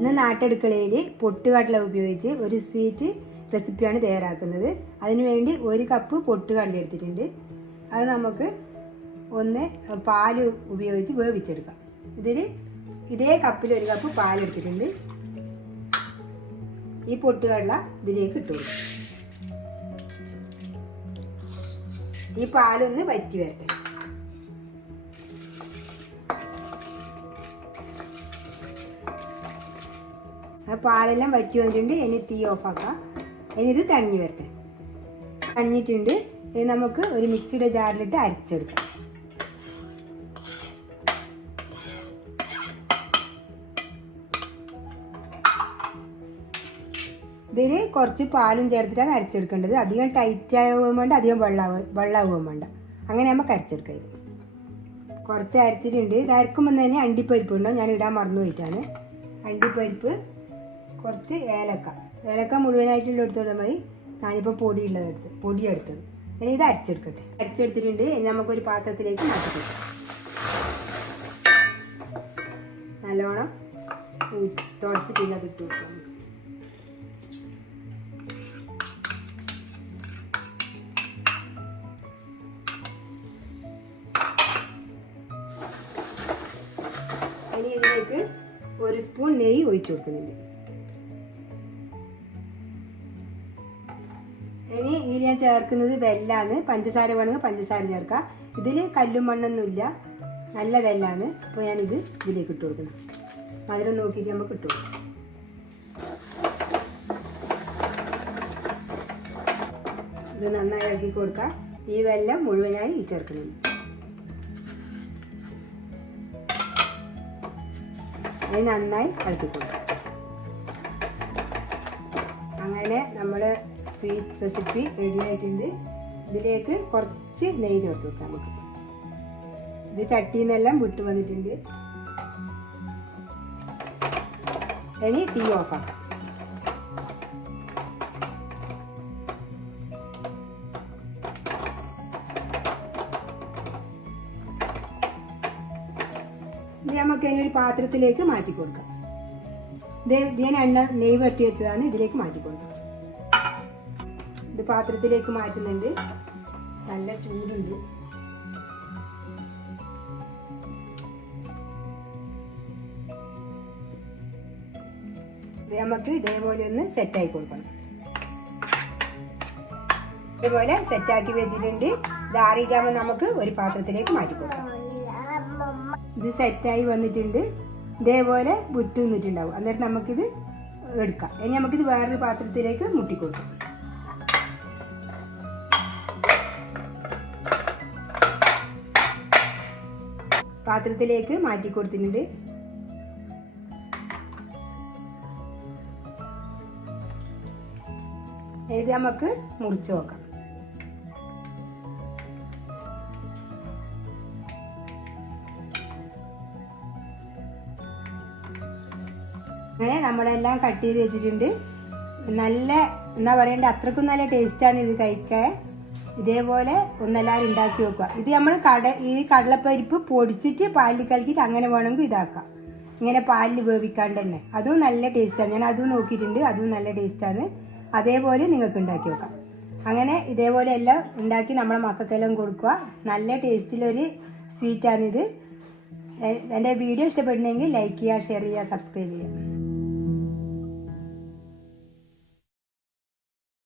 ഇന്ന് നാട്ടടുക്കളയിൽ പൊട്ടുകടല ഉപയോഗിച്ച് ഒരു സ്വീറ്റ് റെസിപ്പിയാണ് തയ്യാറാക്കുന്നത്. അതിനുവേണ്ടി 1 കപ്പ് പൊട്ടുകടല എടുത്തിട്ടുണ്ട്. അത് നമുക്ക് ഒന്ന് പാല് ഉപയോഗിച്ച് വേവിച്ചെടുക്കാം. ഇതേ കപ്പിൽ 1 കപ്പ് പാലെടുത്തിട്ടുണ്ട്. ഈ പൊട്ടുകടല ഇതിലേക്ക് ഇട്ടു കൊടുക്കും. ഈ പാലൊന്ന് വറ്റി വരട്ടെ. ആ പാലെല്ലാം വറ്റി വന്നിട്ടുണ്ട്. ഇനി തീ ഓഫാക്കാം. ഇനി ഇത് തണിഞ്ഞ് വരട്ടെ. തണിഞ്ഞിട്ടുണ്ട്. ഇനി നമുക്ക് ഒരു മിക്സിയുടെ ജാറിലിട്ട് അരച്ചെടുക്കാം. ഇതിൽ കുറച്ച് പാലും ചേർത്തിട്ടാണ് അരച്ചെടുക്കേണ്ടത്. അധികം ടൈറ്റ് ആവുകയും വേണ്ട, അധികം വെള്ളമാവുകയും വേണ്ട. അങ്ങനെ നമുക്ക് അരച്ചെടുക്കാം. ഇത് കുറച്ച് അരച്ചിട്ടുണ്ട്. ഇത് അരക്കുമ്പോൾ തന്നെ അണ്ടിപ്പരിപ്പ് ഉണ്ടോ, ഞാൻ ഇടാൻ മറന്നു പോയിട്ടാണ്. അണ്ടിപ്പരിപ്പ്, കുറച്ച് ഏലക്ക മുഴുവനായിട്ടുള്ള എടുത്തോളാൻ മതി. ഞാനിപ്പോൾ പൊടിയെടുത്തത്. ഇനി ഇത് അരച്ചെടുക്കട്ടെ. അരച്ചെടുത്തിട്ടുണ്ട്. ഇനി നമുക്കൊരു പാത്രത്തിലേക്ക് മാറ്റി കൊടുക്കാം. നല്ലോണം തുടച്ചിട്ടില്ല ഇട്ട് കൊടുക്കാം. ഇനി ഇതിലേക്ക് 1 സ്പൂൺ നെയ്യ് ഒഴിച്ചു കൊടുക്കുന്നുണ്ട്. ഇനി ഞാൻ ചേർക്കുന്നത് വെല്ലാണ്. പഞ്ചസാര വേണമെങ്കിൽ പഞ്ചസാര ചേർക്കാം. ഇതിൽ കല്ലും മണ്ണൊന്നുമില്ല, നല്ല വെല്ലാണ്. അപ്പോൾ ഞാനിത് ഇതിലേക്ക് ഇട്ട് കൊടുക്കണം. മധുരം നോക്കിയിട്ട് നമുക്ക് ഇട്ട് കൊടുക്കാം. ഇത് നന്നായി ഇളക്കി കൊടുക്കാം. ഈ വെല്ലം മുഴുവനായി ചേർക്കുന്നുണ്ട്. അത് നന്നായി ഇളക്കി കൊടുക്കാം. അങ്ങനെ നമ്മൾ സ്വീറ്റ് റെസിപ്പി റെഡി ആയിട്ടുണ്ട്. ഇതിലേക്ക് കുറച്ച് നെയ്യ് ചേർത്ത് വെക്കാം നമുക്ക്. ഇത് ചട്ടിയിൽ നിന്നെല്ലാം വിട്ട് വന്നിട്ടുണ്ട്. ഇനി തീ ഓഫാക്കാം. ഇത് നമുക്ക് ഇനി ഒരു പാത്രത്തിലേക്ക് മാറ്റി കൊടുക്കാം. ഞാൻ നെയ്യ് വരട്ടി വെച്ചതാണ്. ഇതിലേക്ക് മാറ്റി കൊടുക്കാം. ഇത് പാത്രത്തിലേക്ക് മാറ്റുന്നുണ്ട്. നല്ല ചൂടുണ്ട്. നമുക്ക് ഇതേപോലെ ഒന്ന് സെറ്റായി കൊടുക്കണം. ഇതേപോലെ സെറ്റാക്കി വെച്ചിട്ടുണ്ട്. ഇത് ആറിയിട്ടാകുമ്പോൾ നമുക്ക് ഒരു പാത്രത്തിലേക്ക് മാറ്റി കൊടുക്കാം. ഇത് സെറ്റായി വന്നിട്ടുണ്ട്. ഇതേപോലെ വിട്ട് നിന്നിട്ടുണ്ടാവും. അന്നേരം നമുക്കിത് എടുക്കാം. ഇനി നമുക്കിത് വേറൊരു പാത്രത്തിലേക്ക് മുട്ടിക്കൊടുക്കാം. പാത്രത്തിലേക്ക് മാറ്റി കൊടുത്തിട്ടുണ്ട്. ഇത് നമുക്ക് മുറിച്ച് നോക്കാം. അങ്ങനെ നമ്മളെല്ലാം കട്ട് ചെയ്ത് വെച്ചിട്ടുണ്ട്. നല്ല എന്താ പറയണ്ടേ, അത്രക്കും നല്ല ടേസ്റ്റാണ് ഇത് കഴിക്കാൻ. ഇതേപോലെ ഒന്നെല്ലാവരും ഉണ്ടാക്കി വെക്കുക. ഇത് നമ്മൾ ഈ കടലപ്പരിപ്പ് പൊടിച്ചിട്ട് പാലിൽ കലക്കിയിട്ട് അങ്ങനെ വേണമെങ്കിൽ ഇതാക്കാം. ഇങ്ങനെ പാലിൽ വേവിക്കാണ്ട് തന്നെ അതും നല്ല ടേസ്റ്റാണ്. ഞാൻ അതും നോക്കിയിട്ടുണ്ട്. അതും നല്ല ടേസ്റ്റാണ്. അതേപോലെ നിങ്ങൾക്ക് ഉണ്ടാക്കി വെക്കാം. അങ്ങനെ ഇതേപോലെ എല്ലാം ഉണ്ടാക്കി നമ്മളെ മക്കൾക്കെല്ലാം കൊടുക്കുക. നല്ല ടേസ്റ്റിലൊരു സ്വീറ്റാണിത്. എൻ്റെ വീഡിയോ ഇഷ്ടപ്പെടുന്നെങ്കിൽ ലൈക്ക് ചെയ്യുക, ഷെയർ ചെയ്യുക, സബ്സ്ക്രൈബ് ചെയ്യുക.